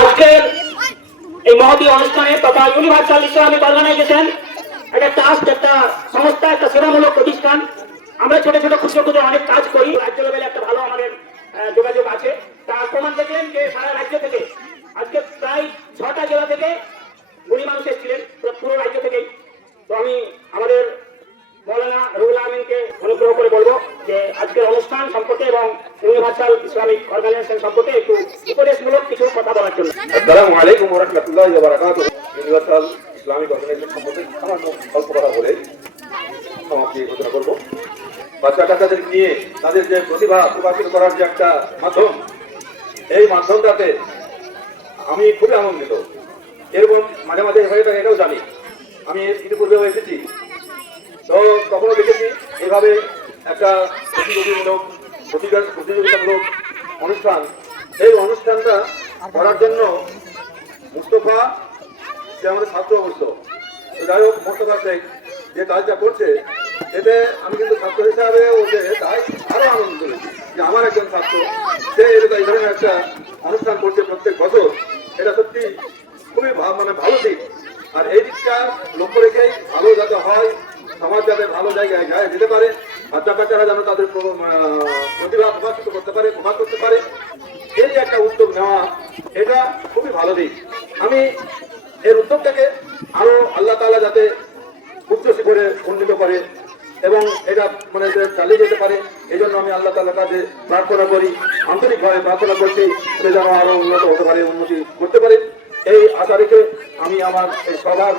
আজকের এই মহতী অনুষ্ঠানে তথা ইউনিভার্সাল ইসলামিক অর্গানাইজেশন একটা ট্রাস্ট, একটা সংস্থা, একটা সেবামূলক প্রতিষ্ঠান। আমরা ছোট ছোট ক্ষুদ্র ক্ষুদ্র অনেক কাজ করি। রাজ্য লেভেলে একটা ভালো আমাদের যোগাযোগ আছে। তার প্রমাণ দেখলেন যে সারা রাজ্য থেকে আজকে প্রায় 6টা জেলা থেকে গুণী মানুষ এসেছিলেন, পুরো রাজ্য থেকেই। তো আমি আমাদের মৌলানা রুহুল আমিনকে অনুগ্রহ করে বলবো যে আজকের অনুষ্ঠান সম্পর্কে এবং ইউনিভার্সাল ইসলামিক অর্গানাইজেশন সম্পর্কে একটু উপদেশমূলক কিছু কথা বলার জন্য। আসসালামু আলাইকুম ওয়া রাহমাতুল্লাহি ওয়া বারাকাতুহু। ইউনিভার্সাল ইসলামিক অর্গানাইজেশন সম্পর্কে সামান্য অল্প কথা বলে সমাপ্তি ঘোষণা করব। বাচ্চা কাচ্চাদের নিয়ে তাদের যে প্রতিভা প্রকাশিত করার যে একটা মাধ্যম, এই মাধ্যমটাতে আমি খুবই আনন্দিত। এরকম মাঝে মাঝে হয়ে থাকে, এটাও জানি। আমি ইতিপূর্বেও এসেছি, তো তখনও দেখেছি এভাবে একটা প্রতিযোগিতামূলক অনুষ্ঠান। এই অনুষ্ঠানটা করার জন্য মুস্তফা যে আমাদের ছাত্র অবশ্য, যাই হোক মোস্তফা শেখ যে কাজটা করছে, এতে আমি কিন্তু ছাত্র হিসাবে ওকে তাই আরো আনন্দ করেছি যে আমার একজন ছাত্র সে এই ধরনের একটা অনুষ্ঠান করছে প্রত্যেক বছর। এটা সত্যি খুবই ভালো দিক। আর এই দিকটা লক্ষ্য রেখেই ভালো যাতে হয়, সমাজ যাতে ভালো জায়গায় যেতে পারে, বাচ্চা কাচ্চারা যেন তাদের প্রতিভা প্রকাশ করতে পারে, এই যে একটা উদ্যোগ নেওয়া, এটা খুবই ভালো দিক। আমি এর উদ্যোগটাকে আরো আল্লাহ তাআলা যাতে উচ্চ শিখরে উন্নীত করে এবং এটা চালিয়ে যেতে পারে, এই জন্য আমি আল্লাহ তাআলার কাছে প্রার্থনা করি, আন্তরিকভাবে প্রার্থনা করছি সে যেন আরো উন্নত হতে পারে, উন্নতি করতে পারে। এই আশা রেখে আমি আমার এই সভার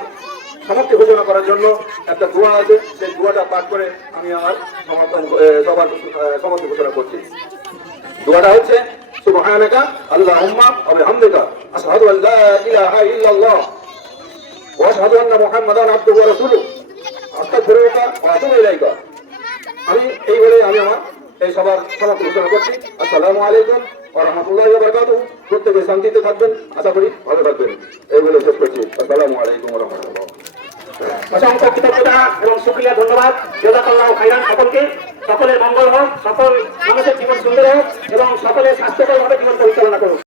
সমাপ্তি ঘোষণা করার জন্য একটা দোয়া আছে, সেই দোয়াটা পাঠ করে আমি আমার সভার সমাপ্তি ঘোষণা করছি। দোয়াটা হচ্ছে সুবহানাকা আল্লাহুম্মা ওয়া বিহামদিকা আশহাদু আল লা ইলাহা ইল্লাল্লাহ ওয়া আশহাদু আন্না মুহাম্মাদান আবদুহু ওয়া রাসূলুহু আস্তাগফিরুকা ওয়া আতুবু ইলাইকা। আমি এই বলে আমি আমার এই সবার সমাপ্তি ঘোষণা করছি। আসসালামু আলাইকুম ওয়া রাহমাতুল্লাহি ওয়া বারাকাতুহু। প্রত্যেকে শান্তিতে থাকবেন, আশা করি ভালো থাকবেন। এই বলে শেষ করছি। আসসালামু আলাইকুম ওয়া রাহমাতুল্লাহ। অসংখ্য কৃতজ্ঞতা এবং শুকরিয়া, ধন্যবাদ। জাযাকাল্লাহু খাইরান। সকলকে, সকলের মঙ্গল হোক, সকল মানুষের জীবন সুন্দর হোক এবং সকলের স্বাস্থ্যকরভাবে জীবন পরিচালনা করুন।